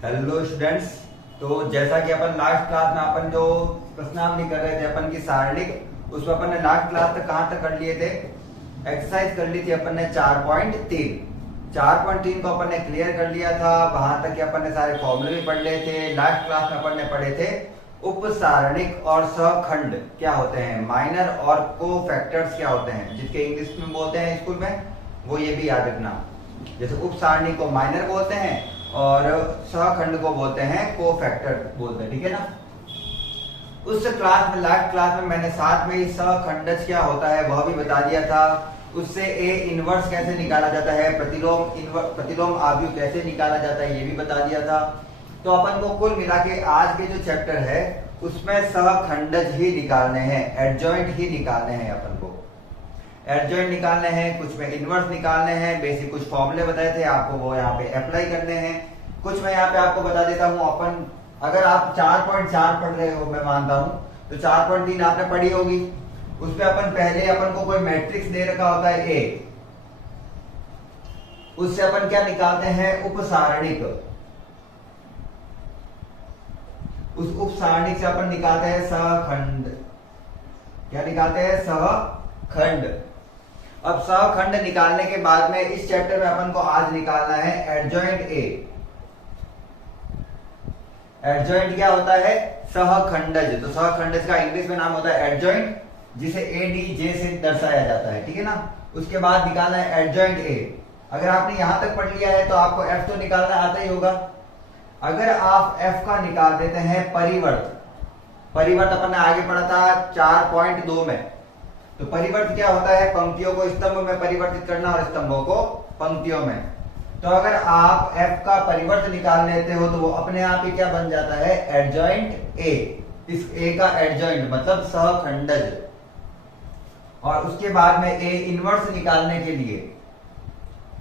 Hello students. तो जैसा कि अपन लास्ट क्लास में अपन जो प्रश्नावली कर रहे थे अपन की सारणिक, उसमें अपन ने लास्ट क्लास तक कहां तक कर लिए थे? एक्सरसाइज कर ली थी अपन ने 4.3। 4.3 को अपन ने क्लियर कर लिया था। वहां तक कि अपन ने सारे फॉर्मूले भी पढ़ लिए थे। लास्ट क्लास में अपन ने पढ़े थे उपसारणिक और सहखंड क्या होते हैं, माइनर और कोफैक्टर्स क्या होते हैं, जिसके इंग्लिश में बोलते हैं स्कूल में, वो ये भी याद रखना। जैसे उपसारणिक को माइनर बोलते हैं और सहखंड को बोलते हैं कोफैक्टर बोलते हैं, ठीक है ना। उस क्लास में, लास्ट क्लास में मैंने साथ में ही सहखंडज क्या होता है वह भी बता दिया था। उससे ए इनवर्स कैसे निकाला जाता है, प्रतिलोम आव्यूह कैसे निकाला जाता है ये भी बता दिया था। तो अपन को कुल मिला के आज के जो चैप्टर है उसमें सहखंडज ही निकालने हैं, एडजॉइंट ही निकालने हैं। अपन को एडजॉइंट निकालने हैं, कुछ में इनवर्स निकालने हैं। बेसिक कुछ फॉर्मूले बताए थे आपको, वो यहाँ पे अप्लाई करने हैं। कुछ मैं यहाँ पे आपको बता देता हूँ। अपन अगर आप 4.4 पढ़ रहे हो, मैं मानता हूँ, तो 4.3 आपने पढ़ी होगी। उसमें अपन पहले अपन को कोई मैट्रिक्स दे रखा होता है ए, उससे अपन क्या निकालते हैं, उपसारणिक। उस उपसारणिक से अपन निकालते हैं सहखंड। क्या निकालते हैं? सहखंड। अब सहखंड निकालने के बाद में इस चैप्टर में अपन को आज निकालना है एडजॉइंट ए। एडजॉइंट क्या होता है? सहखंडज। तो सहखंडज का इंग्लिश में नाम होता है एडजॉइंट, जिसे एडीजे से दर्शाया जाता है, ठीक है ना। उसके बाद निकालना है एडजॉइंट ए। अगर आपने यहां तक पढ़ लिया है तो आपको एफ तो निकालना आता ही होगा। अगर आप एफ का निकाल देते हैं परिवर्त, परिवर्त अपन ने आगे पढ़ा था 4.2 में। तो परिवर्त क्या होता है? पंक्तियों को स्तंभ में परिवर्तित करना और स्तंभों को पंक्तियों में। तो अगर आप एफ का परिवर्त निकाल लेते हो तो वो अपने आप ही क्या बन जाता है? Adjoint A. इस ए का एडजॉइंट मतलब सहखंडज। और उसके बाद में ए इनवर्स निकालने के लिए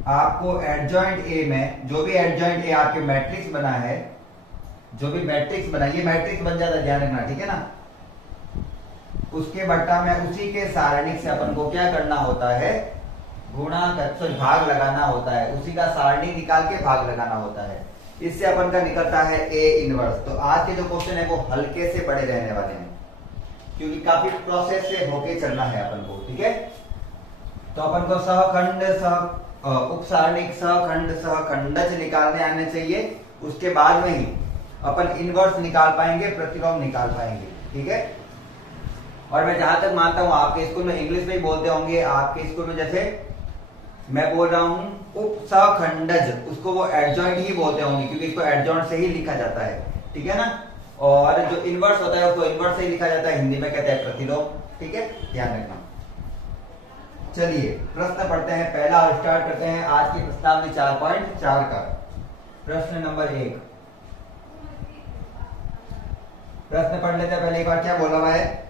आपको एडजॉइंट ए में जो भी एडजॉइंट ए आपके मैट्रिक्स बना है, जो भी मैट्रिक्स बना, ये मैट्रिक्स बन जाता है, ध्यान रखना, ठीक है ना। उसके बट्टा में उसी के सारणिक से अपन को क्या करना होता है? गुणा कर, भाग लगाना होता है। उसी का सारणी निकाल के भाग लगाना होता है। इससे अपन का निकलता है ए इनवर्स। तो आज के जो क्वेश्चन है वो हल्के से बड़े रहने वाले हैं, क्योंकि काफी प्रोसेस से होके चलना है अपन को, ठीक है। तो अपन को सहखंड, उपसारणिक, सहखंड, सहखंडज निकालने आने चाहिए। उसके बाद में ही अपन इनवर्स निकाल पाएंगे, प्रतिलोम निकाल पाएंगे, ठीक है। और मैं जहां तक मानता हूं आपके स्कूल में इंग्लिश में ही बोलते होंगे। आपके स्कूल में जैसे मैं बोल रहा हूं उपसखंडज, उसको वो एडजॉइंट ही बोलते होंगे, क्योंकि इसको एडजॉइंट से ही लिखा जाता है, ठीक है ना। और जो इनवर्स होता है उसको इनवर्स से ही लिखा जाता है, हिंदी में कहते हैं प्रतिलोम, ठीक है, ध्यान रखना। चलिए प्रश्न पढ़ते हैं पहला और स्टार्ट करते हैं आज की प्रश्नावली 4.4 का। प्रश्न नंबर 1। प्रश्न पढ़ लेते हैं पहले एक बार, क्या बोला हुआ है।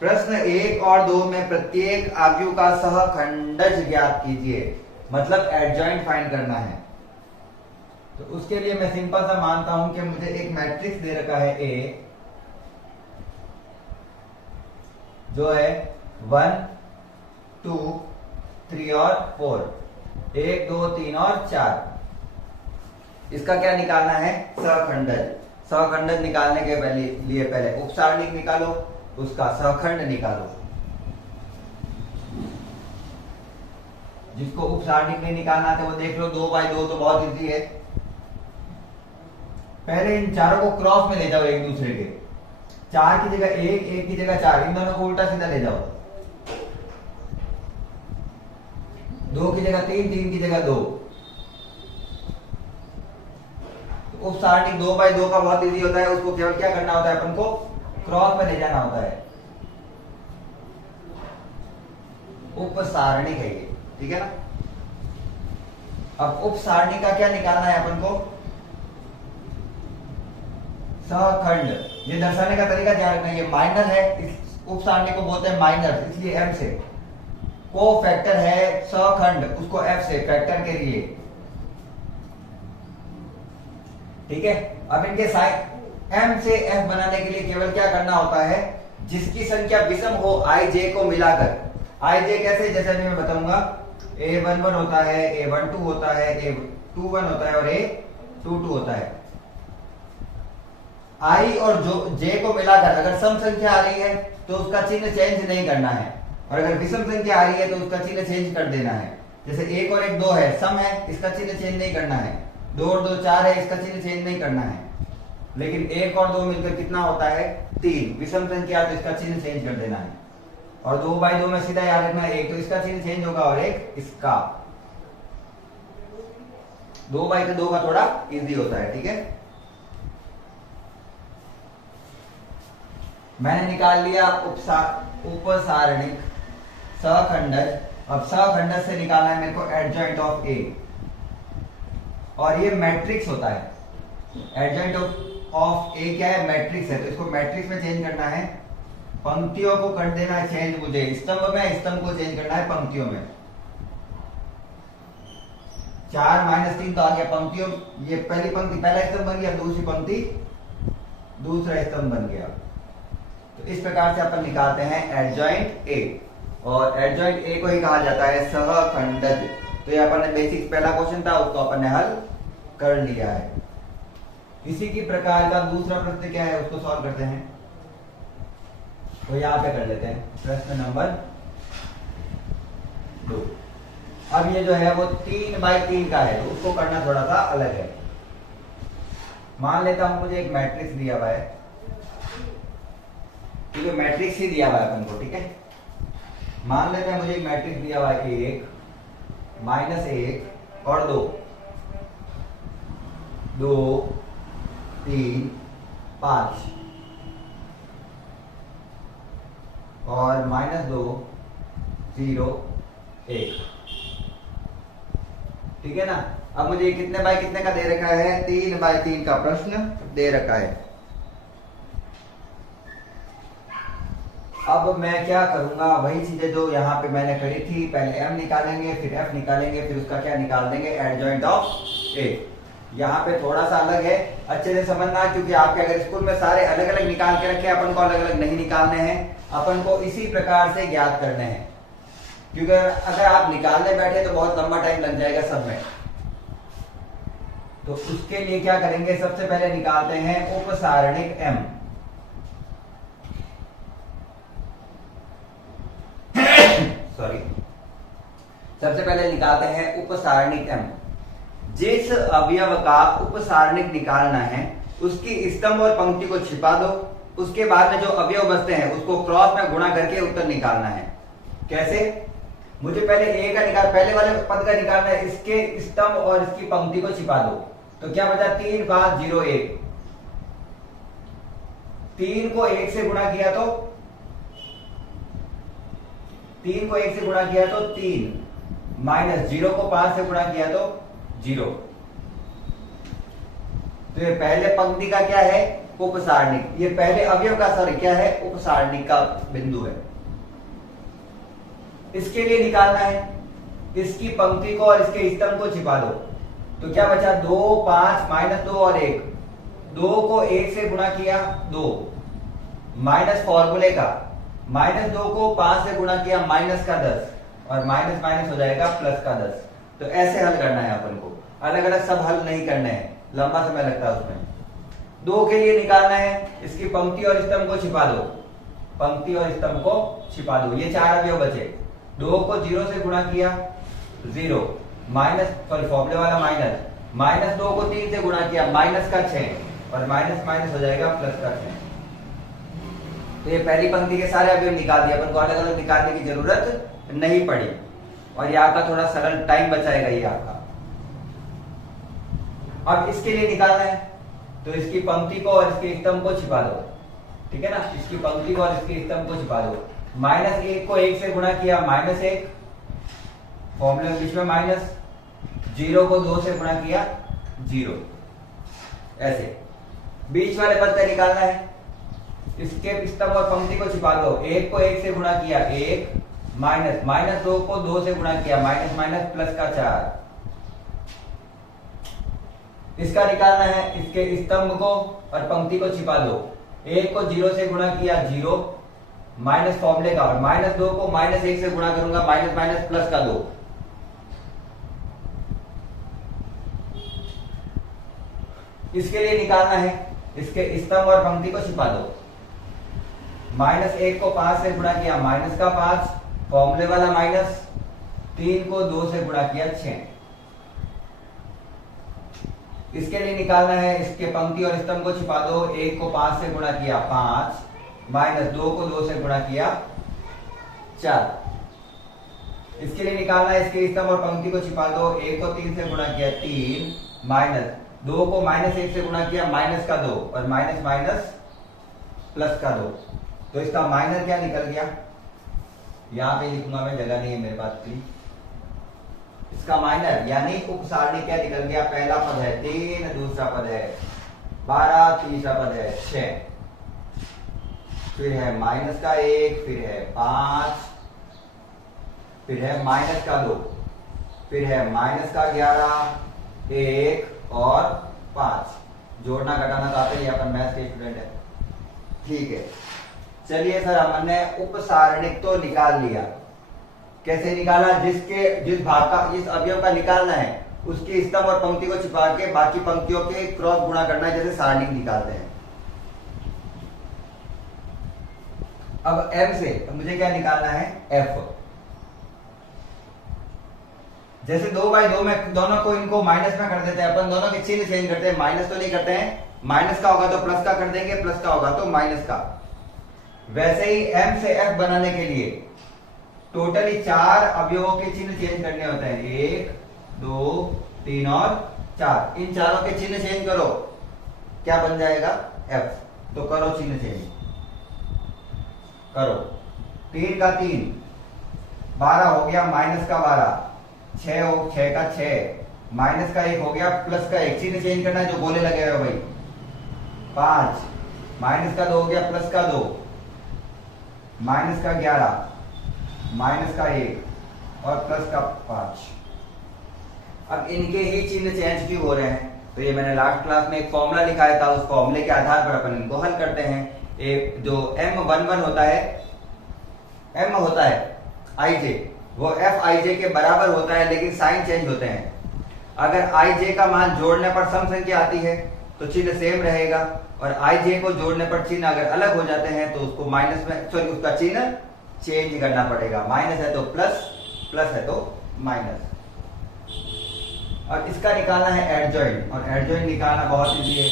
प्रश्न 1 और 2 में प्रत्येक आव्यूह का सहखंडज ज्ञात कीजिए, मतलब एडजॉइंट फाइंड करना है। तो उसके लिए मैं सिंपल सा मानता हूं कि मुझे एक मैट्रिक्स दे रखा है ए, जो है 1 2 3 और 4, 1 2 3 और 4। इसका क्या निकालना है? सहखंडज। सहखंडज निकालने के लिए पहले उपसारणिक निकालो, उसका सहखंड निकालो। जिसको उपसारणिक नहीं निकालना आता वो देख लो, 2/2 तो बहुत इजी है। पहले इन चारों को क्रॉस में ले जाओ एक दूसरे के। 4 की जगह 1, 1 की जगह 4, इन दोनों को उल्टा सीधा ले जाओ। 2 की जगह 3, 3 की जगह 2। उपसारणिक 2/2 का बहुत इजी होता है, उसको केवल क्या करना होता है, अपन को क्रॉस में ले जाना होता है। उपसारणिक है ये, ठीक है ना। अब उपसारणिक का क्या निकालना है अपन को? सहखंड। ये दर्शाने का तरीका ध्यान रखना, ये माइनर है, इस उपसारणिक को बोलते हैं माइनर, इसलिए एम से। को फैक्टर है सहखंड, उसको एफ से, फैक्टर के लिए, ठीक है। अब इनके साइड एम से एफ बनाने के लिए केवल क्या करना होता है, जिसकी संख्या विषम हो आई जे को मिलाकर। आई जे कैसे, जैसे मैं बताऊंगा। A11 होता है, A12 होता है, A21 होता है और A22 होता है। आई और जो जे को मिलाकर अगर सम संख्या आ रही है तो उसका चिन्ह चेंज नहीं करना है, और अगर विषम संख्या आ रही है तो उसका चिन्ह चेंज कर देना है। जैसे 1 और 1 2 है, सम है, इसका चिन्ह चेंज नहीं करना है। 2 और 2 4 है, इसका चिन्ह चेंज नहीं करना है। लेकिन 1 और 2 मिलकर कितना होता है 3, विषम संख्या, तो इसका चिन्ह चेंज कर देना है। और 2/2 में सीधा याद रखना है, एक तो इसका चिन्ह चेंज होगा और एक इसका। 2/2 का थोड़ा इजी होता है, ठीक है। मैंने निकाल लिया उपसारणिक सहखंडज। अब सहखंडज से निकालना है मेरे को एडजॉइंट ऑफ ए, और ये मैट्रिक्स होता है। एडजॉइंट ऑफ ए क्या है, मैट्रिक्स है, तो इसको मैट्रिक्स में चेंज करना है। पंक्तियों को कर देना है चेंज, मुझे स्तंभ में, स्तंभ को चेंज करना है पंक्तियों में। 4 - 3 तो आ गया पंक्तियों, ये पहली पंक्ति पहला स्तंभ बन गया, दूसरी पंक्ति दूसरा स्तंभ बन गया। तो इस प्रकार से अपन निकालते हैं एडजॉइंट ए, और एडजॉइंट ए को ही कहा जाता है सहखंडज। तो ये अपन ने बेसिक पहला क्वेश्चन था, उसको अपन ने हल कर लिया है। इसी की प्रकार का दूसरा प्रश्न क्या है, उसको सॉल्व करते हैं। तो यहां पे कर लेते हैं प्रश्न नंबर 2। अब ये जो है वो 3/3 का है, तो उसको करना थोड़ा सा अलग है। मान लेता हूं मुझे एक मैट्रिक्स दिया हुआ है, क्योंकि मैट्रिक्स ही दिया हुआ है अपन को, ठीक है। मान लेते हैं मुझे एक मैट्रिक्स दिया हुआ है 1 -1 और 2 2 3 5 और -2 0 1, ठीक है ना। अब मुझे कितने बाय कितने का दे रखा है, 3/3 का प्रश्न दे रखा है। अब मैं क्या करूंगा, वही चीजें जो यहाँ पे मैंने करी थी, पहले m निकालेंगे, फिर f निकालेंगे, फिर उसका क्या निकाल देंगे, एडजॉइंट ऑफ a। यहाँ पे थोड़ा सा अलग है, अच्छे से समझना, क्योंकि आपके अगर स्कूल में सारे अलग अलग निकाल के रखे, अपन को अलग अलग नहीं निकालने हैं, अपन को इसी प्रकार से ज्ञात करने हैं। क्योंकि अगर आप निकालने बैठे तो बहुत लंबा टाइम लग जाएगा सब में। तो उसके लिए क्या करेंगे, सबसे पहले निकालते हैं उपसारणिक m। सॉरी, सबसे पहले निकालते हैं उपसारणिक m। जिस अवयव का उपसारणिक निकालना है उसकी स्तंभ और पंक्ति को छिपा दो, उसके बाद में जो अवयव बचते हैं उसको क्रॉस में गुणा करके उत्तर निकालना है। कैसे, मुझे पहले ए का निकाल, पहले वाले पद का निकालना है, इसके स्तंभ और इसकी पंक्ति को छिपा दो। तो क्या बचा, 3 5 0 1। 3 को 1 से गुणा किया तो 3 को 1 से गुणा किया तो 3, -0 को 5 से गुणा किया तो 0। तो ये पहले पंक्ति का क्या है, उपसारणिक। ये पहले अवयव का सॉरी क्या है, उपसारणिक का बिंदु है। इसके लिए निकालना है इसकी पंक्ति को और इसके स्तंभ को छिपा दो। तो क्या बचा, 2 5 -2 और 1। 2 को 1 से गुणा किया 2, माइनस फॉर्मूले का, -2 को 5 से गुणा किया माइनस का 10, और माइनस माइनस हो जाएगा प्लस का 10। तो ऐसे हल करना है अपन को, अलग अलग सब हल नहीं करने हैं, लंबा समय लगता है उसमें। 2 के लिए निकालना है इसकी पंक्ति और स्तंभ को छिपा दो, पंक्ति और स्तंभ को छिपा दो। ये 4 अवयव बचे। 2 को 0 से गुणा किया 0, माइनस सॉरी फॉर्मूले वाला माइनस, -2 को 3 से गुणा किया माइनस का 6, और माइनस माइनस हो जाएगा प्लस का 6। तो ये पहली पंक्ति के सारे अवयव निकाल दिए, अपन को अलग अलग निकालने की जरूरत नहीं पड़ी, और ये आपका थोड़ा सरल टाइम बचाएगा ये आपका। अब इसके लिए निकालना है तो इसकी पंक्ति को और इसके स्तंभ को छिपा दो, ठीक है ना। इसकी पंक्ति को और इसके स्तंभ को छिपा दो। -1 को 1 से गुणा किया -1, फॉर्मूले बीच में माइनस, 0 को 2 से गुणा किया 0। ऐसे बीच वाले पद का निकालना है, इसके स्तंभ और पंक्ति को छिपा दो। 1 को 1 से गुणा किया 1, -2 को 2 से गुणा किया माइनस माइनस प्लस का 4। इसका निकालना है इसके स्तंभ को और पंक्ति को छिपा दो। 1 को 0 से गुणा किया 0, माइनस फॉर्मूले का, और -2 को -1 से गुणा करूंगा माइनस माइनस प्लस का 2। इसके लिए निकालना है इसके स्तंभ और पंक्ति को छिपा दो। -1 को 5 से गुणा किया माइनस का 5, फॉर्मूले वाला माइनस। 3 को 2 से गुणा किया 6। इसके लिए निकालना है, इसके पंक्ति और स्तंभ को छिपा दो। 1 को 5 से गुणा किया 5, माइनस 2 को 2 से गुणा किया 4। इसके लिए निकालना है, इसके स्तंभ और पंक्ति को छिपा दो। 1 को 3 से गुणा किया 3, माइनस 2 को -1 से गुणा किया माइनस का 2, और माइनस माइनस प्लस का 2। तो इसका माइनर क्या निकल गया, यहां पे लिखूंगा मैं, जगह नहीं है मेरे पास प्लीज। इसका माइनर यानी उप सारणी क्या निकल गया, पहला पद है 3, दूसरा पद है 12, तीसरा पद है 6, फिर है माइनस का 1, फिर है 5, फिर है माइनस का 2, फिर है माइनस का 11, 1 और 5। जोड़ना घटाना तो आता ही, अपन मैथ्स के स्टूडेंट है। ठीक है, चलिए सर, हमने उपसारणिक तो निकाल लिया। कैसे निकाला, जिस भाग का, जिस अवयव का निकालना है उसकी स्तंभ और पंक्ति को छिपा के बाकी पंक्तियों के क्रॉस गुणा करना है, जैसे सारणिक निकालते हैं। अब m से मुझे क्या निकालना है, f। जैसे 2/2 में दोनों को, इनको माइनस में कर देते हैं अपन, दोनों के चिन्ह चेंज करते हैं। माइनस तो नहीं करते हैं, माइनस का होगा तो प्लस का कर देंगे, प्लस का होगा तो माइनस का। वैसे ही m से f बनाने के लिए टोटली 4 अवयवों के चिन्ह चेंज करने होते हैं। 1, 2, 3 और 4। इन चारों के चिन्ह चेंज करो, क्या बन जाएगा, f। तो करो चिन्ह चेंज, करो। 3 का 3, 12 हो गया माइनस का 12, 6 का 6, माइनस का 1 हो गया प्लस का 1। चिन्ह चेंज करना है, जो बोले लगे हुए भाई। 5, माइनस का 2 हो गया प्लस का 2, माइनस का 11, माइनस का 1 और प्लस का 5। अब इनके ही चिन्ह चेंज क्यों हो रहे हैं, तो ये मैंने लास्ट क्लास में एक फॉर्मूला लिखाया था, उस फॉर्मूले के आधार पर अपन इनको हल करते हैं। एक जो m11 होता है, m होता है ij, वो fij के बराबर होता है, लेकिन साइन चेंज होते हैं। अगर ij का मान जोड़ने पर सम संख्या आती है तो चिन्ह सेम रहेगा, और ij को जोड़ने पर चिन्ह अगर अलग हो जाते हैं तो उसको माइनस में, सॉरी, उसका चिन्ह चेंज करना पड़ेगा। माइनस है तो प्लस, प्लस है तो माइनस। और इसका निकालना है एडजॉइंट, और एडजॉइंट निकालना बहुत इजी है।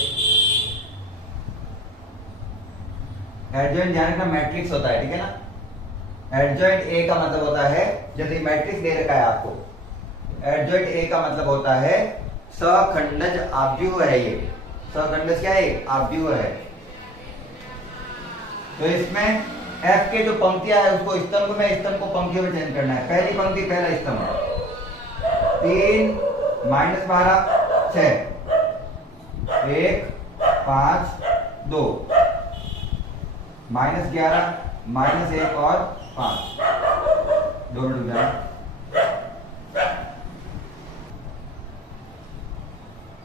एडजॉइंट ध्यान रखना मैट्रिक्स होता है, ठीक है ना। एडजॉइंट ए का मतलब होता है, जैसे मैट्रिक्स दे रखा है आपको, एडजॉइंट ए का मतलब होता है सखंडज आव्यूह है। ये सखंडज क्या है, आव्यूह है। तो इसमें f के जो पंक्तियां है उसको स्तंभ में, स्तंभ को पंक्तियों में चेंज करना है। पहली पंक्ति पहला स्तंभ, 3, -12, 6, 1, 5, 2, -11, -1 और 5। दोनों डूब जाए।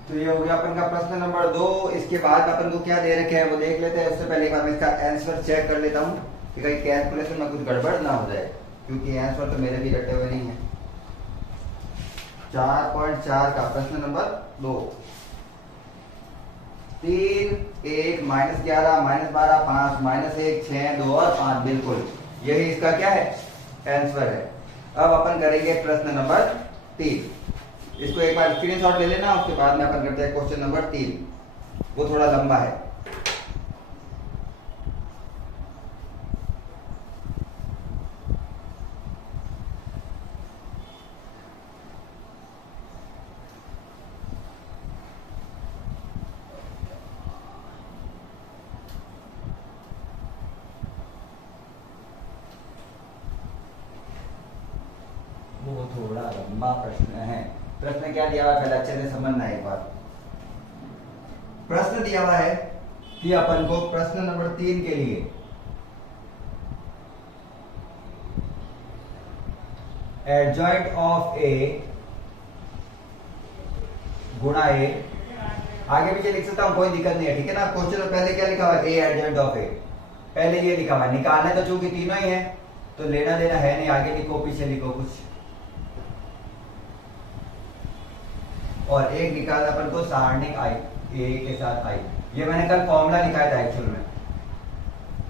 तो ये हो गया अपन का प्रश्न नंबर 2। इसके बाद अपन को क्या दे रखे हैं वो देख लेते हैं। उससे पहले एक बार मैं इसका आंसर चेक कर लेता हूँ कि कहीं कैलकुलेशन में कुछ गड़बड़ ना हो जाए, क्योंकि आंसर तो मेरे भी रटे हुए नहीं है। 4.4 का प्रश्न नंबर 2, 3, 1, -11, -12, 5, -1, 6, 2 और 5। बिल्कुल यही इसका क्या है, आंसर है। अब अपन करेंगे प्रश्न नंबर 3। इसको एक बार स्क्रीनशॉट ले लेना, उसके बाद में अपन करते हैं क्वेश्चन नंबर 3। वो थोड़ा लंबा है। वो थोड़ा लंबा प्रश्न है। प्रश्न क्या दिया हुआ है पहले अच्छे से समझना है एक बार। प्रश्न दिया हुआ है कि अपन को प्रश्न नंबर 3 के लिए एडजॉइंट ऑफ ए गुणा ए, आगे पीछे लिख सकता हूं, कोई दिक्कत नहीं है, ठीक है ना। क्वेश्चन में पहले क्या लिखा हुआ है, ए एडजॉइंट ऑफ ए, पहले ये लिखा हुआ है। निकालने तो चूंकि तीनों ही है तो लेना देना है नहीं, आगे लिखो पीछे लिखो कुछ। और एक निकालना अपन को सारणिक आई ए के साथ आई। ये मैंने कल फॉर्मूला लिखा था एक्चुअल में।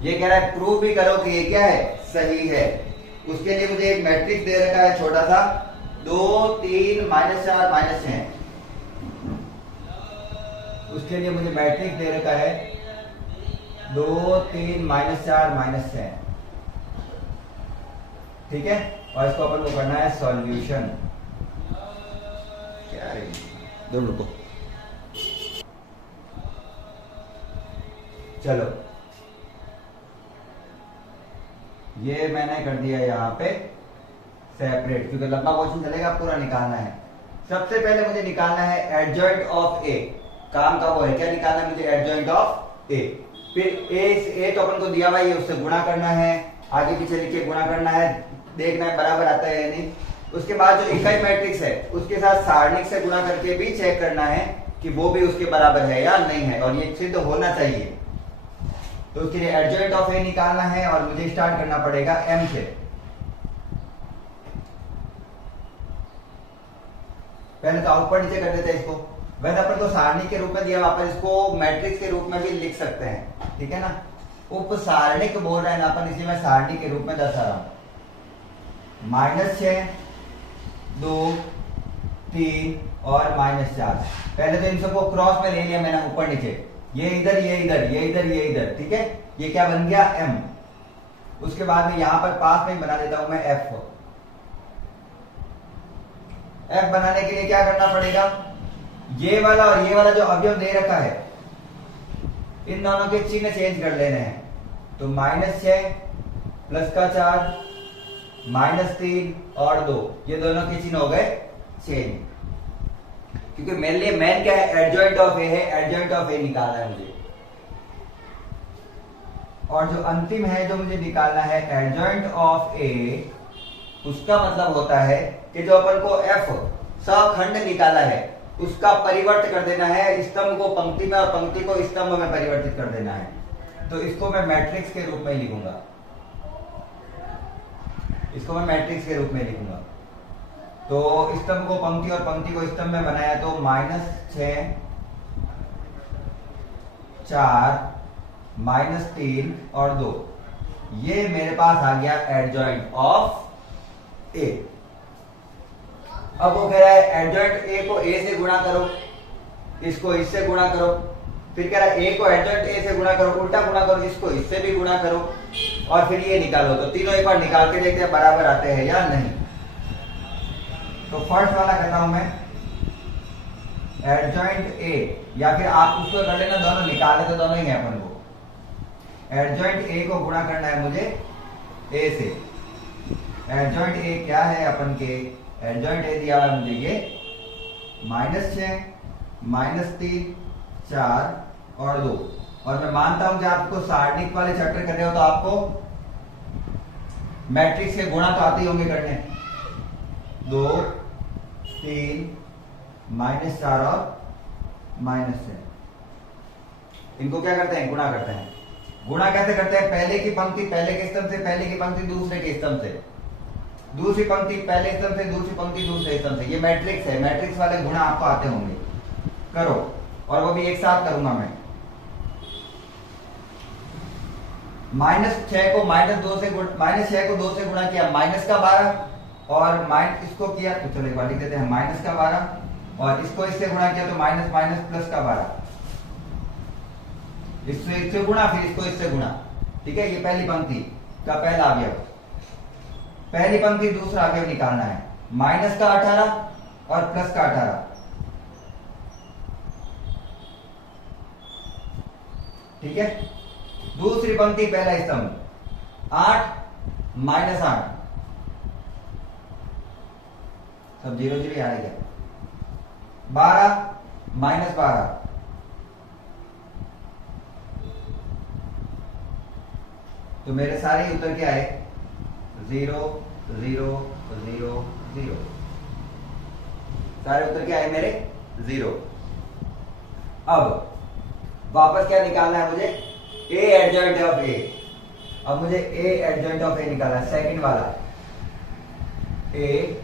ये कह रहा है प्रूव भी करो कि ये क्या है, सही है। उसके लिए मुझे एक मैट्रिक्स दे रखा है छोटा सा, 2 3 -4 -6। उसके लिए मुझे मैट्रिक्स दे रखा है 2 3 -4 -6, ठीक है। और इसको अपन को करना है सॉल्यूशन। क्या है, दो रुको, चलो ये मैंने कर दिया यहाँ पे सेपरेट, क्योंकि लंबा क्वेश्चन चलेगा, पूरा निकालना है। सबसे पहले मुझे निकालना है एडजॉइंट ऑफ ए। काम का वो है, क्या निकालना है मुझे, एडजॉइंट ऑफ ए। फिर ए तो अपन को दिया हुआ है, उससे गुणा करना है, आगे पीछे लिख गुणा करना है, देखना है बराबर आता है या नहीं। उसके बाद जो इकाई मैट्रिक्स है उसके साथ सारणिक से गुणा करके भी चेक करना है कि वो भी उसके बराबर है या नहीं है, और ये सिद्ध होना चाहिए। तो उसके लिए एडजॉइंट ऑफ ए निकालना है, और मुझे स्टार्ट करना पड़ेगा एम से। पहले तो ऊपर नीचे कर देते हैं इसको। वैसे अपन को सारणी के रूप में दिया, वापस इसको मैट्रिक्स के रूप में भी लिख सकते हैं, ठीक है ना। उप सारणिक बोल रहे हैं ना अपन, इसलिए मैं सारणी के रूप में दर्शा रहा हूं। -6 2 3 और -4। पहले तो इन सबको क्रॉस में ले लिया मैंने, ऊपर नीचे, ये इधर ये इधर ये इधर ये इधर, ठीक है। ये क्या बन गया, m। उसके बाद में यहां पर पास में बना देता हूं मैं f। f बनाने के लिए क्या करना पड़ेगा, ये वाला और ये वाला जो अवयव दे रखा है, इन दोनों के चिन्ह चेंज कर लेने हैं। तो -6 प्लस का 4 -3 और 2, ये दोनों के चिन्ह हो गए चेंज। क्योंकि मेरे लिए मेन क्या है, एडजॉइंट ऑफ ए है, एडजॉइंट ऑफ ए निकालना है मुझे। और जो अंतिम है जो मुझे निकालना है एडजॉइंट ऑफ ए, उसका मतलब होता है कि जो अपन को एफ सखंड निकाला है उसका परिवर्त कर देना है, स्तंभ को पंक्ति में और पंक्ति को स्तंभ में परिवर्तित कर देना है। तो इसको मैं मैट्रिक्स के रूप में लिखूंगा, इसको मैं मैट्रिक्स के रूप में लिखूंगा। तो स्तंभ को पंक्ति और पंक्ति को स्तंभ में बनाया तो -6 4 -3 और 2, ये मेरे पास आ गया एडजॉइंट ऑफ ए। अब वो कह रहा है एडजॉइंट ए को ए से गुणा करो, इसको इससे गुणा करो, फिर कह रहा है ए को एडजॉइंट ए से गुणा करो, उल्टा गुणा करो, इसको इससे भी गुणा करो, और फिर ये निकालो। तो तीनों एक बार निकाल के देखते हैं बराबर आते हैं या नहीं। तो फर्स्ट वाला करता हूं मैं, एडजॉइंट ए, या फिर आप उसको कर लेना, दोनों निकाले तो दोनों ही है अपन को। एडजॉइंट ए को गुणा करना है मुझे ए से। एडजॉइंट ए क्या है अपन के, एडजॉइंट ए दिया हुआ है मुझे ये -6 -3 4 और 2। और मैं मानता हूं कि आपको सारणिक वाले चैप्टर कर रहे हो तो आपको मैट्रिक्स के गुणा तो आते ही होंगे करने, 2 3 -4 और -6। इनको क्या करते हैं, गुणा करते हैं। गुणा कैसे करते हैं, पहले की पंक्ति पहले के स्तंभ से, पहले की पंक्ति दूसरे के स्तंभ से, दूसरी पंक्ति पहले स्तंभ से, दूसरी पंक्ति दूसरे स्तंभ से। ये मैट्रिक्स है, मैट्रिक्स वाले गुणा आपको आते होंगे, करो। और वो भी एक साथ करूंगा मैं। -6 को -2 से -6 को 2 से गुणा किया, -12 और इसको किया, तो चलो एक बार लिख देते हैं, -12 और इसको इससे गुणा किया तो -12 इससे गुणा, फिर इसको इससे गुणा, ठीक है। ये पहली पंक्ति का पहला अवयव, पहली पंक्ति दूसरा अवयव निकालना है, -18 और +18, ठीक है। दूसरी पंक्ति पहला स्तंभ 8 -8, सब 0 0 आ गया, 12 -12, तो मेरे सारे उत्तर क्या है, 0 0 0 0। सारे उत्तर क्या है मेरे, 0। अब वापस क्या निकालना है मुझे, ए एडजॉइंट ऑफ ए। अब मुझे ए एडजॉइंट ऑफ ए निकालना है, सेकंड वाला, ए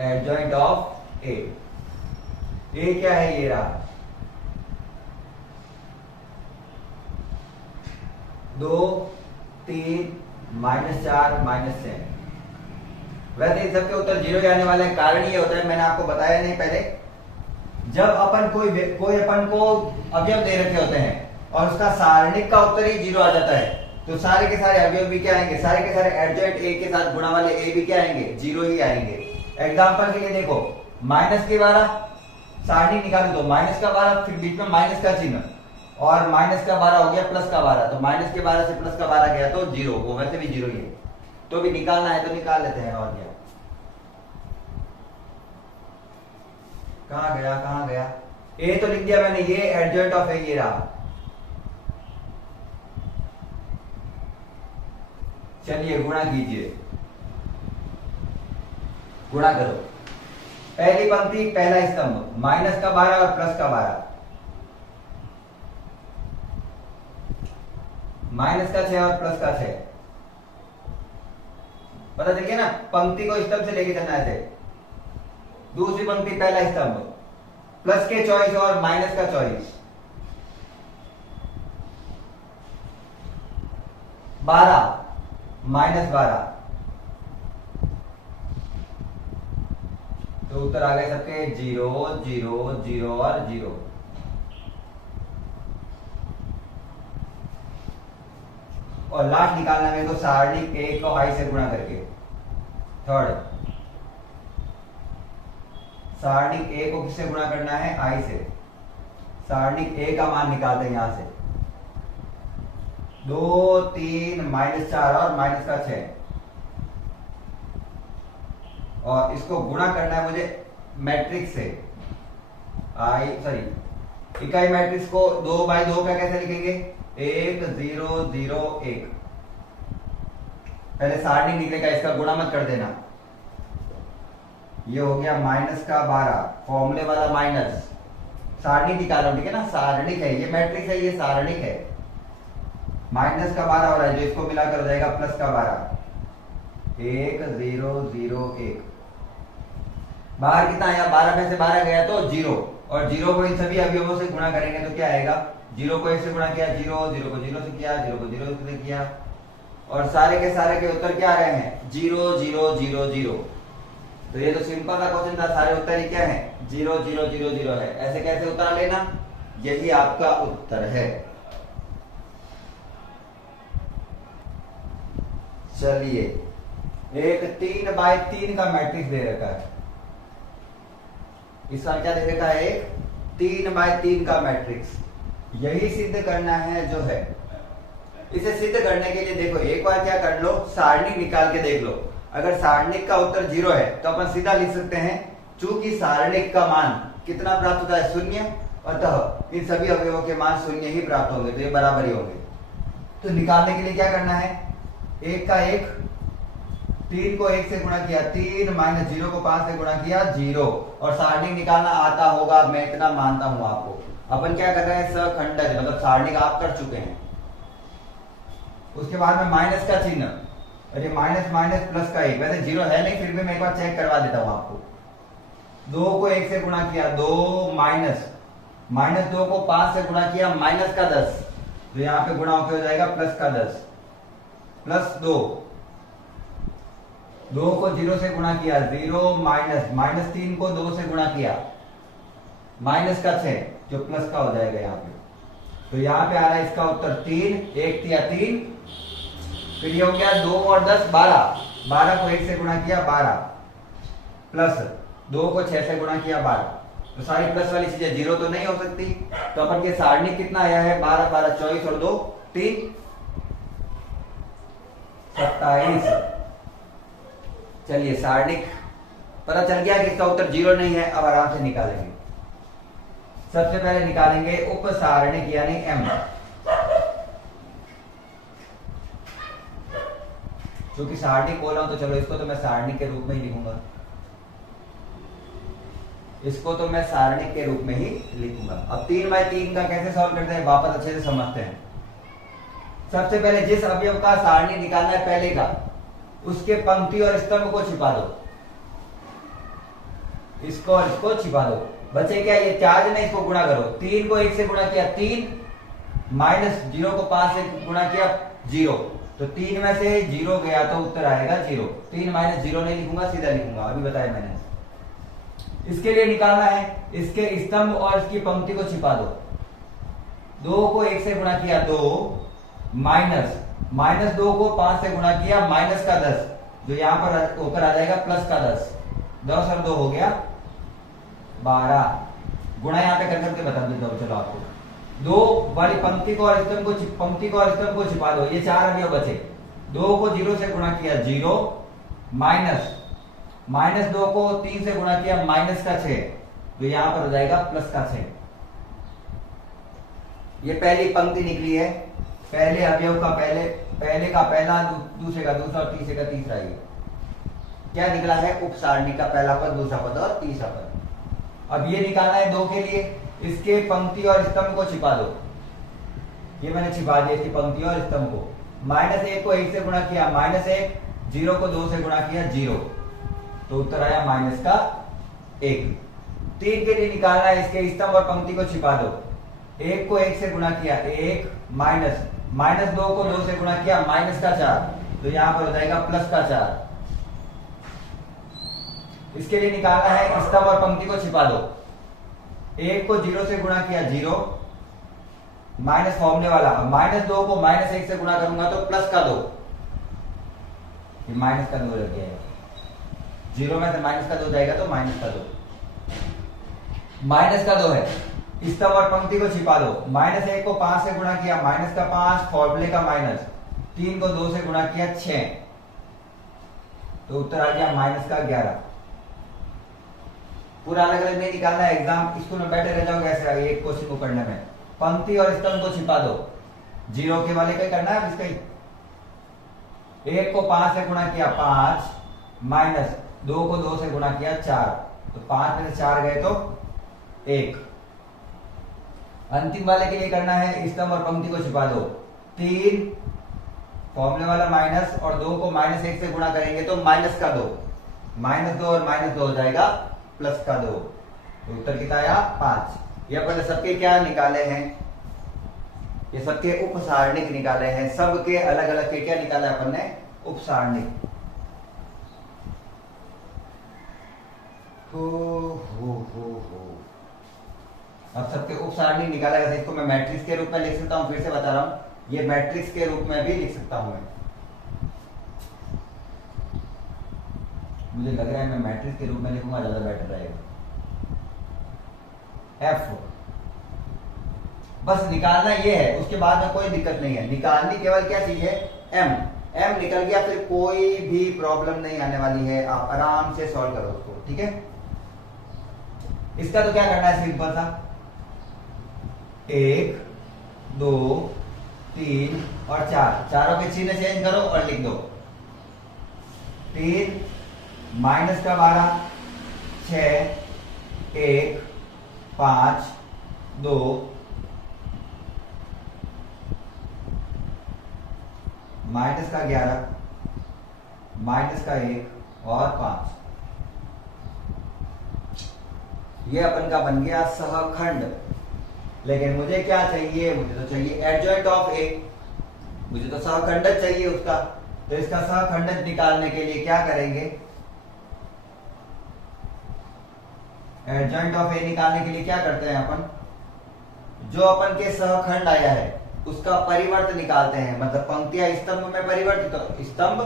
एडजॉइंट ऑफ ए। ए क्या है, ये रहा, 2 3 -4 -6। वैसे इन सबके उत्तर जीरो ही आने वाले हैं। कारण ये होता है, मैंने आपको बताया नहीं पहले, जब अपन कोई अपन को अवयव दे रखे होते हैं और उसका सारणिक का उत्तर ही जीरो आ जाता है, तो सारे के सारे अवयव भी क्या आएंगे, सारे के सारे एडजॉइंट ए के साथ गुणा वाले ए भी क्या आएंगे, जीरो ही आएंगे। एग्जांपल के लिए देखो, -12 सारणी निकालो तो -12, फिर बीच में माइनस का चिन्ह, और -12 हो गया +12, तो -12 से +12 गया तो जीरो, वो वैसे भी जीरो ही है, तो भी निकालना है तो निकाल लेते हैं। और क्या, कहां गया, ए तो लिख दिया मैंने, ये एडजॉइंट ऑफ ए ये रहा। चलिए गुणा कीजिए, गुणा करो। पहली पंक्ति पहला स्तंभ, -12 और +12, -6 और +6, पता चल गया ना, पंक्ति को स्तंभ से लेके चलना है। दूसरी पंक्ति पहला स्तंभ, प्लस के 24 और माइनस का 24, 12 -12, तो उत्तर आ गए सबके 0 0 0 और 0। और लास्ट निकालना है तो सारणी ए को आई से गुणा करके। थर्ड, सारणी ए को किससे गुणा करना है, आई से। सारणी ए का मान निकालते हैं यहां से, 2 3 -4 और -6, और इसको गुणा करना है मुझे मैट्रिक्स से। इकाई मैट्रिक्स को 2/2 का कैसे लिखेंगे, 1 0 0 1। पहले सारणी निकलेगा, इसका गुणा मत कर देना। ये हो गया -12, फॉर्मूले वाला माइनस, सारणी निकालो, ठीक है ना, सारणिक है ये, मैट्रिक्स है ये, सारणिक है। -12 हो रहा है, जो इसको मिलाकर हो जाएगा +12, 1 0 0 1। बाहर कितना आया, 12 में से 12 गया तो 0, और 0 को इन सभी अवयवों से गुणा करेंगे तो क्या आएगा, 0 को 1 से गुणा किया 0, 0 को 0 से किया, 0 को 0 से किया, और सारे के उत्तर क्या आ रहे हैं, 0 0 0 0। तो ये तो सिंपल सा क्वेश्चन था, सारे उत्तर ही क्या है, 0 0 0 0 है। ऐसे कैसे उत्तर लेना, यही आपका उत्तर है। चलिए, एक 3/3 का मैट्रिक्स दे रखा है, इस बार क्या दे रखा है, एक 3/3 का मैट्रिक्स। यही सिद्ध करना है जो है। इसे सिद्ध करने के लिए देखो, एक बार क्या कर लो, सारणी निकाल के देख लो। अगर सारणिक का उत्तर 0 है तो अपन सीधा लिख सकते हैं, चूंकि सारणिक का मान कितना प्राप्त होता है, 0, अतः इन सभी अवयवों के मान 0 ही प्राप्त होंगे, तो ये बराबर ही होंगे। तो निकालने के लिए क्या करना है, 1 का 1, 3 को 1 से गुणा किया 3, -0 को 5 से गुणा किया 0, और सारणिक निकालना आता होगा, मैं इतना मानता हूं आपको। अपन क्या कर रहे हैं, सखंडज, मतलब सारणिक आप कर चुके हैं। उसके बाद में माइनस का चिन्ह, अरे माइनस माइनस प्लस का 1, वैसे 0 है नहीं, फिर भी मैं एक बार चेक करवा देता हूं आपको। 2 को 1 से गुणा किया 2, -2 को 5 से गुणा किया -10, तो यहां पे गुणा होकर हो जाएगा +10, +2, 2 को 0 से गुणा किया 0, -3 को 2 से गुणा किया -6, जो प्लस का हो जाएगा यहाँ पे। तो यहाँ पे आ रहा है इसका उत्तर 3, 1 3 3, फिर ये हो गया 2 और 10 12 को 1 से गुणा किया 12, प्लस 2 को 6 से गुणा किया 12। तो सारी प्लस वाली चीजें 0 तो नहीं हो सकती, तो अपन के सारणी कितना आया है, 12 12 24 और 2 3 27। चलिए, सारणिक पता चल गया कि इसका उत्तर 0 नहीं है। अब आराम से निकालेंगे। सबसे पहले निकालेंगे उपसारणिक यानी m। क्योंकि सारणिक बोला हूं तो चलो इसको तो मैं सारणिक के रूप में ही लिखूंगा, इसको तो मैं सारणिक के रूप में ही लिखूंगा। अब 3/3 का कैसे सॉल्व करते हैं, वापस अच्छे से समझते हैं। सबसे पहले जिस अवयव का सारणी निकालना है पहले का, उसके पंक्ति और स्तंभ को छिपा दो, इसको और इसको छिपा दो। बचे क्या, ये चार्ज नहीं, इसको गुणा करो। 3 को 1 से गुणा किया 3, माइनस 0 को 5 से गुणा किया 0, तो 3 में से 0 गया तो उत्तर आएगा 0। 3 माइनस 0 नहीं लिखूंगा, सीधा लिखूंगा, अभी बताया मैंने। इसके लिए निकालना है इसके स्तंभ और इसकी पंक्ति को छिपा दो। 2 को 1 से गुणा किया 2, माइनस 2 को 5 से गुणा किया माइनस का 10, जो यहां पर होकर आ जाएगा प्लस का 10। 10 और 2 हो गया 12। गुणा यहां पे कर करके बता देता हूं, चलो आपको। 2 वाली पंक्ति को और स्तंभ को छिपा दो। ये 4 अवयव बचे। 2 को 0 से गुणा किया 0, माइनस 2 को 3 से गुणा किया माइनस का 6, जो यहां पर हो जाएगा प्लस का 6। ये पहली पंक्ति निकली है, पहले अवयव का पहले का पहला, दूसरे का दूसरा और तीसरे का तीसरा। ये क्या निकला है? उप सारणी का पहला पद, दूसरा पद और तीसरा पद। अब ये निकालना है 2 के लिए, इसके पंक्ति और स्तंभ को छिपा दो। ये मैंने छिपा दिया इसकी पंक्ति और स्तंभ को। -1 को 1 से गुणा किया -1, 0 को 2 से गुणा किया 0, तो उत्तर आया -1। 3 के लिए निकालना है इसके स्तंभ और पंक्ति को छिपा दो। 1 को 1 से गुणा किया 1, माइनस 2 को 2 से गुणा किया माइनस का 4, तो यहां पर हो जाएगा प्लस का 4। इसके लिए निकालना है स्तंभ और पंक्ति को छिपा दो। 1 को 0 से गुणा किया 0, माइनस फॉर्मूले वाला। -2 को -1 से गुणा करूंगा तो प्लस का 2, ये माइनस का 2 लग गया। 0 में से माइनस का 2 जाएगा तो माइनस का 2, माइनस का 2 है। स्तंभ और पंक्ति को छिपा दो। -1 को 5 से गुणा किया माइनस का 5, फॉर्मूले का माइनस। 3 को 2 से गुणा किया 6, तो उत्तर आ गया -11। पूरा अलग अलग नहीं निकालना है, एग्जाम स्कूल में बैठे रह जाओगे ऐसे एक क्वेश्चन को करने में। पंक्ति और स्तंभ को छिपा दो। 0 के वाले का करना है इसका ही। 1 को 5 से गुणा किया 5, माइनस 2 को 2 से गुणा किया 4, तो 5 में से 4 गए तो 1। अंतिम वाले के लिए करना है स्तंभ और पंक्ति को छिपा दो। 3 फॉर्मूले वाला माइनस और 2 को -1 से गुणा करेंगे तो माइनस का 2, -2 और -2 हो जाएगा प्लस का 2, तो उत्तर कितना आया? 5। ये अपन सबके क्या निकाले हैं? ये सबके उप सारणिक निकाले हैं। सबके अलग अलग के क्या निकाला अपन ने? उप सारणिक। हो। अब सबके उप सारणिक निकाला गया। इसको मैं मैट्रिक्स के रूप में लिख सकता हूं, फिर से बता रहा हूं, ये मैट्रिक्स के रूप में भी लिख सकता हूं मैं। मुझे लग रहा है मैं मैट्रिक्स के रूप में लिखूंगा, ज्यादा बेटर रहेगा। F बस निकालना ये है, उसके बाद में कोई दिक्कत नहीं है। निकालनी केवल क्या चीज है? M निकल गया, फिर कोई भी प्रॉब्लम नहीं आने वाली है। आप आराम से सॉल्व करो उसको, ठीक है। इसका तो क्या करना है, सिंपल सा 1, 2, 3 और 4, चारों के चिन्ह चेंज करो और लिख दो। 3 माइनस का 12, 6, 1, 5, 2, माइनस का 11, माइनस का 1 और 5। ये अपन का बन गया सहखंड। लेकिन मुझे क्या चाहिए? मुझे तो चाहिए एडजॉइंट ऑफ ए, मुझे तो सहखंडक चाहिए उसका। तो इसका सहखंडक निकालने के लिए क्या करेंगे? एडजॉइंट ऑफ ए निकालने के लिए क्या करते हैं अपन? जो अपन के सहखंड आया है उसका परिवर्त निकालते हैं। मतलब पंक्तियां स्तंभ में परिवर्तित, तो स्तंभ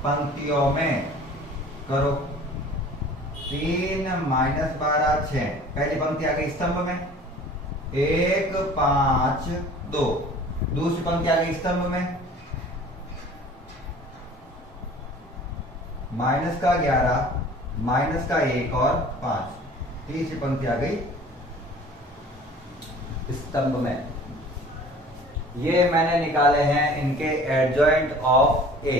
पंक्तियों में करो। 3 माइनस 12 6, पहली पंक्ति आ गई स्तंभ में। 1 5 2, दूसरी पंक्ति आ गई स्तंभ में। माइनस का 11, माइनस का 1 और 5, तीसरी पंक्ति आ गई स्तंभ में। ये मैंने निकाले हैं इनके एडजॉइंट ऑफ ए।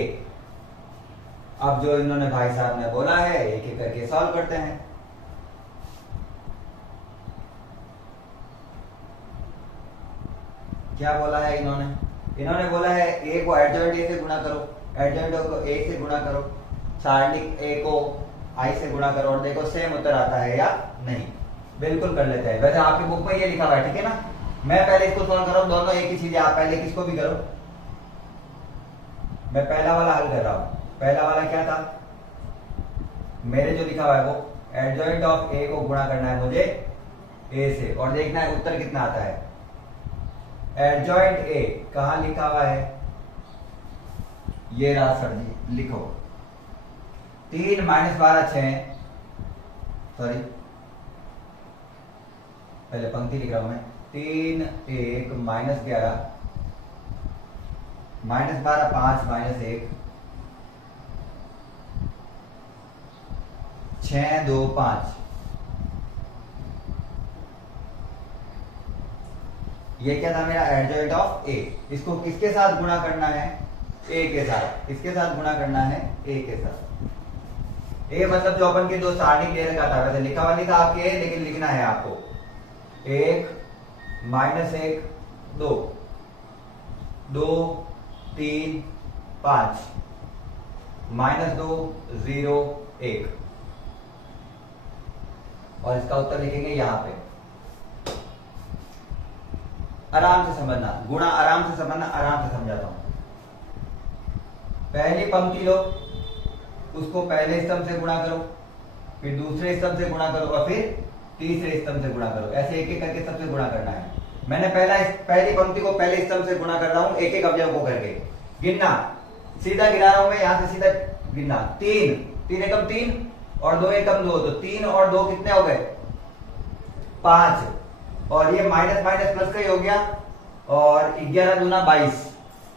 अब जो इन्होंने भाई साहब ने बोला है एक एक करके सॉल्व करते हैं। क्या बोला है इन्होंने बोला है ए को एडजॉइंट ए से गुणा करो, एडजॉइंट को ए से गुणा करो, सारणिक ए को आई से गुणा करो और देखो सेम उत्तर आता है या नहीं। बिल्कुल कर लेते हैं। वैसे आपकी बुक में ये लिखा हुआ है, ठीक है ना। मैं पहले इसको सॉल्व कर रहा हूं, दोनों एक ही चीज है, आप पहले किसको भी करो। मैं पहला वाला हल कर रहा हूं। पहला वाला क्या था, मेरे जो लिखा हुआ है वो एडजॉइंट ऑफ ए को गुणा करना है मुझे ए से, और देखना है उत्तर कितना आता है। एडजॉइंट ए कहां लिखा हुआ है, ये रहा सर जी, लिखो 3 माइनस 12 6, सॉरी पहले पंक्ति लिख रहा हूं मैं, 3 1 माइनस 11 माइनस 12 5 माइनस 1 6 2 5। ये क्या था मेरा एडजॉइंट ऑफ ए। इसको किसके साथ गुणा करना है, ए के साथ। इसके साथ गुणा करना है ए के साथ। ए मतलब जो अपन के दो सारणी दे रखा था, वैसे लिखा हुआ नहीं था आपके, लेकिन लिखना है आपको 1 माइनस 1 2 2 3 5 माइनस 2 0 1, और इसका उत्तर लिखेंगे यहां पे। आराम से समझना, गुणा आराम से समझना, आराम से समझाता हूं। पहली पंक्ति लो, उसको पहले स्तंभ से गुणा करो, फिर दूसरे स्तंभ से गुणा करो, और फिर तीसरे स्तंभ से गुणा करो। ऐसे एक एक करके सबसे गुणा करना है। मैंने पहली पंक्ति को पहले स्तंभ से गुणा कर रहा हूं, एक एक अवयव को करके गिनना, सीधा गिरा रहा हूं मैं, यहां से सीधा गिनना। 3 एकम 3 और 2 एकम 2, तो 3 और 2 कितने हो गए 5, और ये माइनस माइनस प्लस का ही हो गया, और 11 दूना 22।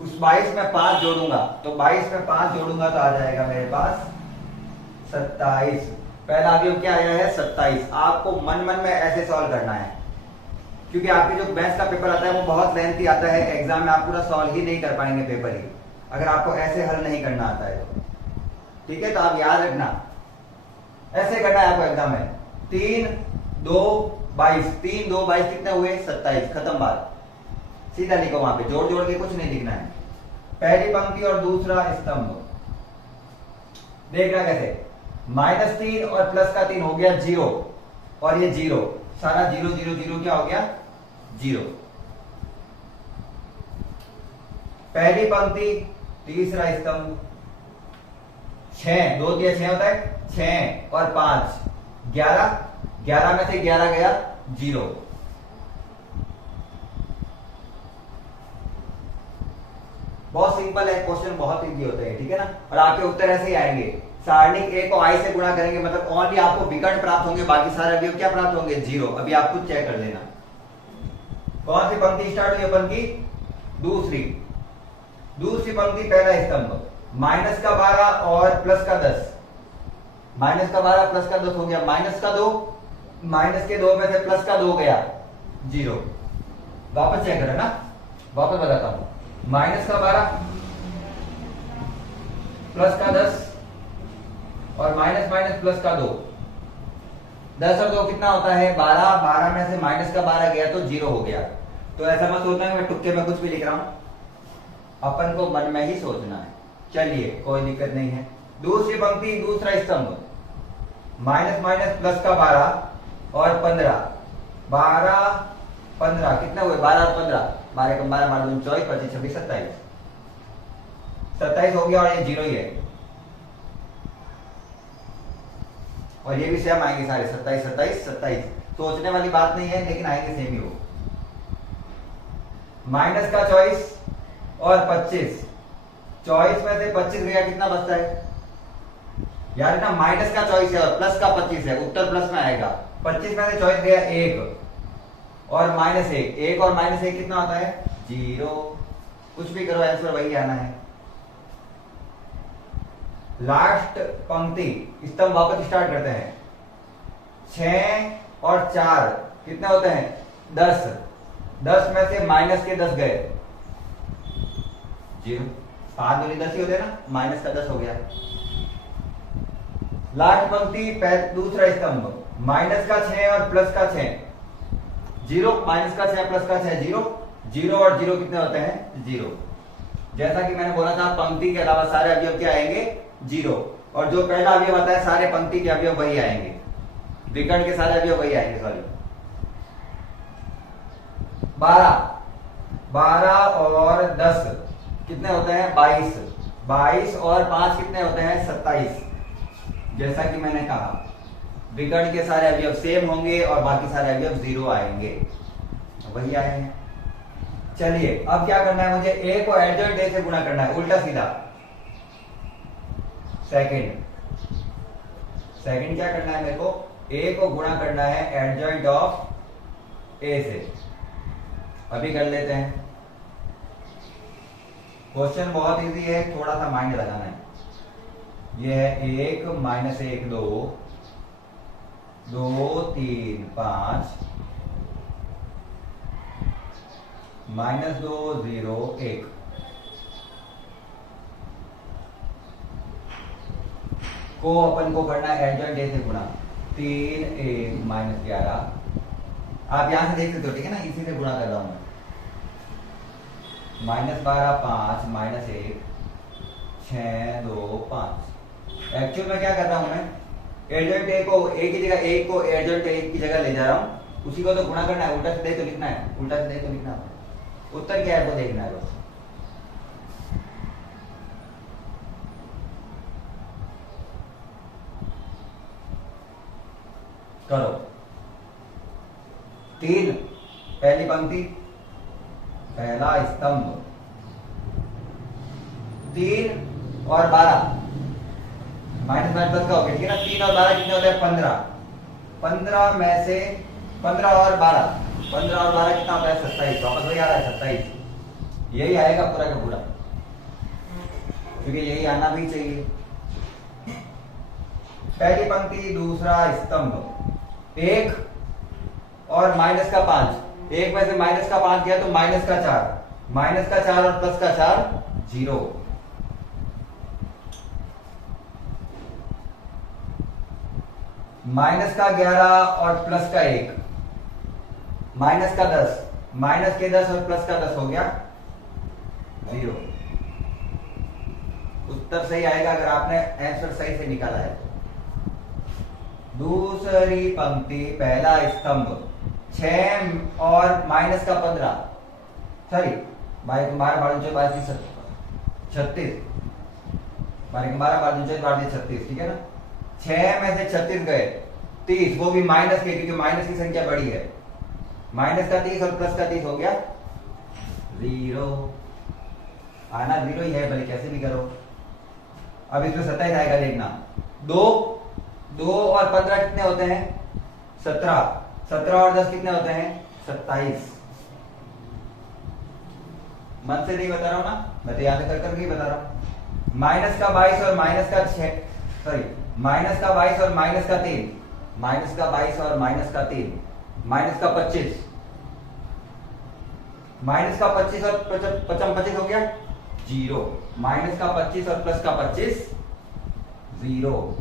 उस 22 में 5 जोड़ूंगा, तो 22 में 5 जोड़ूंगा तो आ जाएगा मेरे पास 27। पहला अवयव क्या आया है 27। आपको मन मन में ऐसे सॉल्व करना है, क्योंकि आपके जो मैथ्स का पेपर आता है वो बहुत लेंथी आता है, एग्जाम में आप पूरा सॉल्व ही नहीं कर पाएंगे पेपर ही, अगर आपको ऐसे हल नहीं करना आता है तो। ठीक है, तो आप याद रखना ऐसे करना है आपको एग्जाम में। 3 2 22, 3 2 22 कितने हुए 27, खत्म बात। सीधा लिखो, वहां पे जोड़ जोड़ के कुछ नहीं लिखना है। पहली पंक्ति और दूसरा स्तंभ देखना कैसे, -3 और प्लस का 3 हो गया 0, और ये 0, सारा 0 0 0 क्या हो गया 0। पहली पंक्ति तीसरा स्तंभ 6, 2 दिया 6 होता है, 6 और 5 11, 11 में से 11 गया 0। बहुत सिंपल है क्वेश्चन, बहुत इजी होते हैं, ठीक है ना। और आपके उत्तर ऐसे ही आएंगे। सारणी ए को आई से गुणा करेंगे, मतलब ओनली आपको विकर्ण प्राप्त होंगे, बाकी सारे अवयव क्या प्राप्त होंगे 0। अभी आप खुद चेक कर लेना। कौन सी पंक्ति स्टार्ट हुई अपन की, दूसरी पंक्ति पहला स्तंभ, -12 और प्लस का 10, -12 प्लस का 10 हो गया, माइनस का 2, माइनस के 2 में से प्लस का 2 गया 0। वापस चेक करें ना, वापस बताता हूं, -12 प्लस का 10 और माइनस माइनस प्लस का 2, 10 और 2 कितना होता है 12, 12 में से माइनस का 12 गया तो 0 हो गया। तो ऐसा मत सोचना कि मैं तुक्के में कुछ भी लिख रहा हूं, अपन को मन में ही सोचना है। चलिए कोई दिक्कत नहीं है। दूसरी पंक्ति दूसरा स्तंभ, माइनस माइनस प्लस का 12 और 15, 12 15 कितने हुए 12 और 15, 12 कम 12 मार दूं 24 25 26 27, 27 हो गया, और ये 0 ही है, और ये भी सेम आएंगे सारे 27 27 27। सोचने वाली बात नहीं है, लेकिन आएंगे सेम ही हो। माइनस का 24 और 25, 24 में से 25 गया कितना बचता है यार ना, माइनस का 24 है और प्लस का 25 है, उत्तर प्लस में आएगा। 25 में से 24 गया 1 और -1, 1 और -1 कितना होता है 0। कुछ भी करो आंसर वही आना है। लास्ट पंक्ति स्तंभ वापस स्टार्ट करते हैं, 6 और 4 कितने होते हैं 10, 10 में से माइनस के 10 गए 0, 5 दूनी 10 ही होते हैं ना, माइनस का 10 हो गया। लास्ट पंक्ति दूसरा स्तंभ, माइनस का 6 और प्लस का 6, 0, माइनस का 6 प्लस का 6 0, 0 और 0 कितने होते हैं 0। जैसा कि मैंने बोला था पंक्ति के अलावा सारे अवयव क्या आएंगे 0, और जो पहला अवयव आता है सारे पंक्ति के अवयव वही आएंगे, विकर्ण के सारे अवयव वही आएंगे। सॉरी, 12 और 10 कितने होते हैं? 22। 22 और 5 कितने होते हैं? 27। जैसा कि मैंने कहा विकर्ण के सारे अवयव सेम होंगे और बाकी सारे अवयव 0 आएंगे, वही आए हैं। चलिए अब क्या करना है मुझे? ए को एडजॉइंट ए से गुणा करना है, उल्टा सीधा। सेकंड क्या करना है मेरे को? ए को गुणा करना है एडजॉइंट ऑफ ए से। अभी कर लेते हैं। क्वेश्चन बहुत इजी है, थोड़ा सा माइंड लगाना है। ये है 1 -1 2 2 3 5 -2 0 1। को अपन को करना है एडजॉइंट ए से गुणा। 3 1 -11। आप यहां से देख सकते हो, ठीक है ना? इसी से गुणा कर रहा हूं मैं। -12 5 -1 6 2 5। एक्चुअल में क्या कर रहा हूं मैं? एडजॉइंट ए को ए की जगह, ए को एडजॉइंट ए की जगह ले जा रहा हूं। उसी को तो गुणा करना है, उल्टा सीधे तो लिखना है, उल्टा सीधे तो लिखना है। उत्तर क्या है वो देखना है बस। करो। 3 पहली पंक्ति पहला स्तंभ। 3 और 12 माइनस का हो गया, ठीक है ना? 3 और 12 कितने होते हैं? 15। 15 में से 15 और 12 कितना होता है? 27। वापस वही आ रहा है 27। यही आएगा पूरा का पूरा, क्योंकि यही आना भी चाहिए। पहली पंक्ति दूसरा स्तंभ। 1 और माइनस का 5। 1 में से माइनस का 5 गया तो माइनस का 4 और प्लस का 4 0। माइनस का 11 और प्लस का 1, माइनस का 10, माइनस के 10 और प्लस का 10 हो गया 0। उत्तर सही आएगा अगर आपने आंसर सही से निकाला है तो। दूसरी पंक्ति पहला स्तंभ। 6 और माइनस का 15, सॉरी भाई 12 12 32 36, 12 12 36, ठीक है ना? 6 में से 36 गए 30, वो भी माइनस के, क्योंकि माइनस की संख्या बड़ी है। माइनस का 30 और प्लस का 30 हो गया 0। आना 0 ही है, भले कैसे भी करो। अब इसमें 27 आएगा, देखना। 2 और 15 कितने होते हैं? 17। 17 और 10 कितने होते हैं? 27। मन से नहीं बता रहा हूं ना, मैं तो याद कर करके ही बता रहा हूं। माइनस का 22 और माइनस का 6, सॉरी माइनस का 22 और माइनस का 3, माइनस का 22 और माइनस का 3, माइनस का 25, माइनस का 25 और 25 हो गया 0। माइनस का 25 और प्लस का 25 0।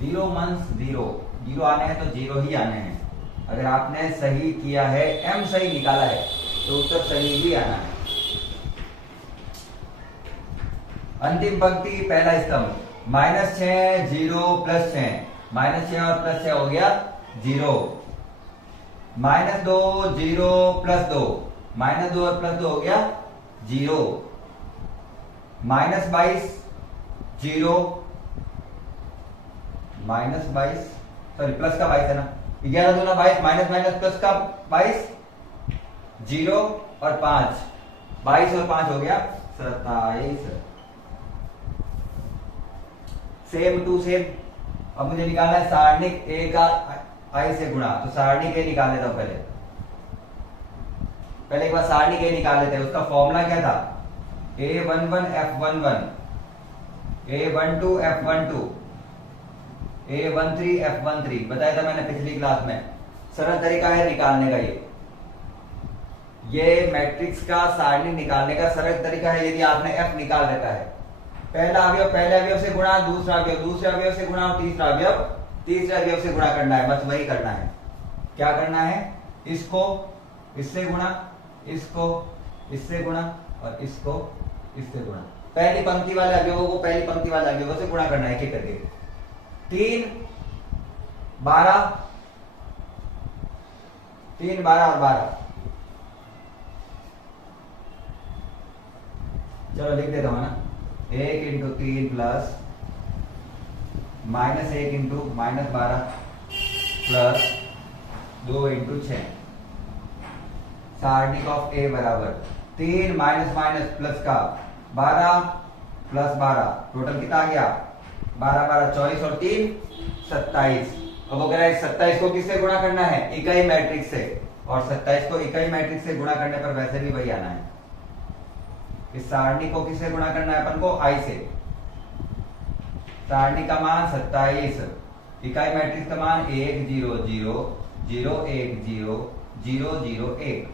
0 मंस 0 आने हैं तो 0 ही आने हैं। अगर आपने सही किया है, m सही निकाला है, तो उत्तर सही ही आना है। अंतिम पंक्ति पहला स्तंभ। -6 0 + 6, -6 और प्लस 6 हो गया 0। -2 0 + 2, -2 और प्लस 2 हो गया 0। -22 0, -22, सॉरी प्लस का 22 है ना, 11 दूना 22, माइनस माइनस प्लस का 22 0 और 5, 22 और 5 हो गया 27। Same to same. अब मुझे निकालना है सारणिक ए का आई से गुणा, तो सारणिक ए निकाल लेता हूं पहले एक बार सारणिक ए निकाल लेते हैं। उसका फॉर्मूला क्या था? A11 F11, A12 F12, A13 F13, बताया था मैंने पिछली क्लास में। सरल तरीका है निकालने का ये मैट्रिक्स का सारणी निकालने का सरल तरीका है। यदि आपने F निकाल रखा है, पहला अवयव पहले अवयव से गुणा, दूसरा अवयव दूसरे अवयव से गुणा और तीसरा अवयव तीसरे अवयव से गुणा करना है। बस वही करना है। क्या करना है? इसको इससे गुणा, इसको इससे गुणा और इसको इससे गुणा। पहली पंक्ति वाले अवयवों को पहली पंक्ति वाले अवयवों से गुणा करना है एक एक करके। 3 12 और 12, चलो लिख देता हूँ ना, 1 into 3 plus -1 into -12 plus 2 into 6। सारणिक ऑफ ए बराबर 3 माइनस माइनस प्लस का 12 प्लस 12, टोटल कितना आ गया 12 12 24 और 3 27। अब अगर इस 27 को किससे गुणा करना है, इकाई मैट्रिक्स से, और 27 को इकाई मैट्रिक्स से गुणा करने पर वैसे भी वही आना है। इस सारणी को किससे गुणा करना है अपन को, आई से। सारणी का मान 27, इकाई मैट्रिक्स का मान 1 0 0 0 1 0 0 0 1।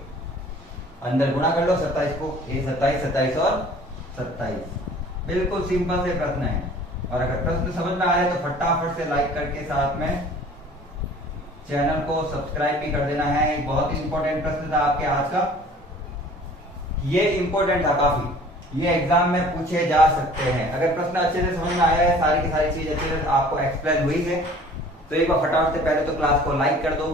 अंदर गुणा कर लो 27 को, ये 27 27 और 27। बिल्कुल सिंपल से प्रश्न है। और अगर प्रश्न समझ में आ रहा है तो फटाफट से लाइक करके साथ में चैनल को सब्सक्राइब भी कर देना है। एक बहुत ही इंपॉर्टेंट प्रश्न था आपके आज का, ये इंपॉर्टेंट था काफी, ये एग्जाम में पूछे जा सकते हैं। अगर प्रश्न अच्छे से समझ में आया है, सारी की सारी चीज अच्छे से आपको एक्सप्लेन हुई है, तो एक बार फटाफट से पहले तो क्लास को लाइक कर दो,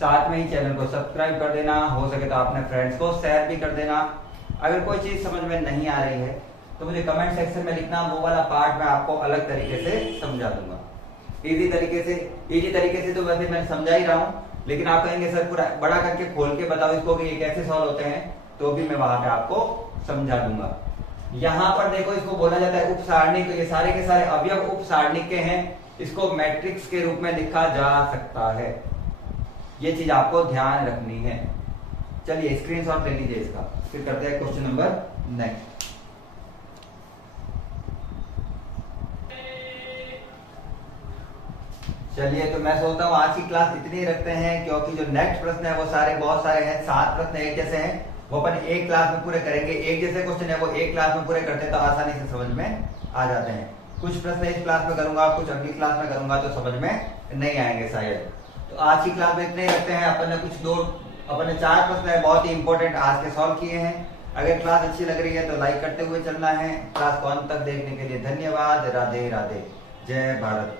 साथ में ही चैनल को सब्सक्राइब कर देना, हो सके तो अपने फ्रेंड्स को शेयर भी कर देना। अगर कोई चीज समझ में नहीं आ रही है तो मुझे कमेंट सेक्शन में लिखना, वो वाला पार्ट मैं आपको अलग तरीके से समझा दूंगा, इजी तरीके से तो वैसे मैं समझा ही रहा हूँ, लेकिन आप कहेंगे सर पूरा बड़ा करके खोल के बताओ इसको कि ये कैसे सॉल्व होते हैं, तो भी मैं वहां पे आपको समझा दूंगा। यहाँ पर देखो, इसको बोला जाता है उप सारणी, तो ये सारे के सारे अवयव उप सारणी के हैं, इसको मैट्रिक्स के रूप में लिखा जा सकता है, ये चीज आपको ध्यान रखनी है। चलिए स्क्रीनशॉट ले लीजिए इसका, फिर करते हैं क्वेश्चन नंबर नेक्स्ट। चलिए, तो मैं सोचता हूँ आज की क्लास इतनी ही रखते हैं, क्योंकि जो नेक्स्ट प्रश्न है वो बहुत सारे हैं, 7 प्रश्न एक जैसे हैं, वो अपन एक क्लास में पूरे करेंगे। एक जैसे क्वेश्चन है वो एक क्लास में पूरे करते हैं तो आसानी से समझ में आ जाते हैं। कुछ प्रश्न इस क्लास में करूंगा, कुछ अगली क्लास में करूंगा, तो समझ में नहीं आएंगे शायद। तो आज की क्लास में इतने ही रखते हैं। अपन ने 4 प्रश्न है बहुत ही इंपॉर्टेंट आज के सॉल्व किए हैं। अगर क्लास अच्छी लग रही है तो लाइक करते हुए चलना है। क्लास को अंत तक देखने के लिए धन्यवाद। राधे राधे, जय भारत।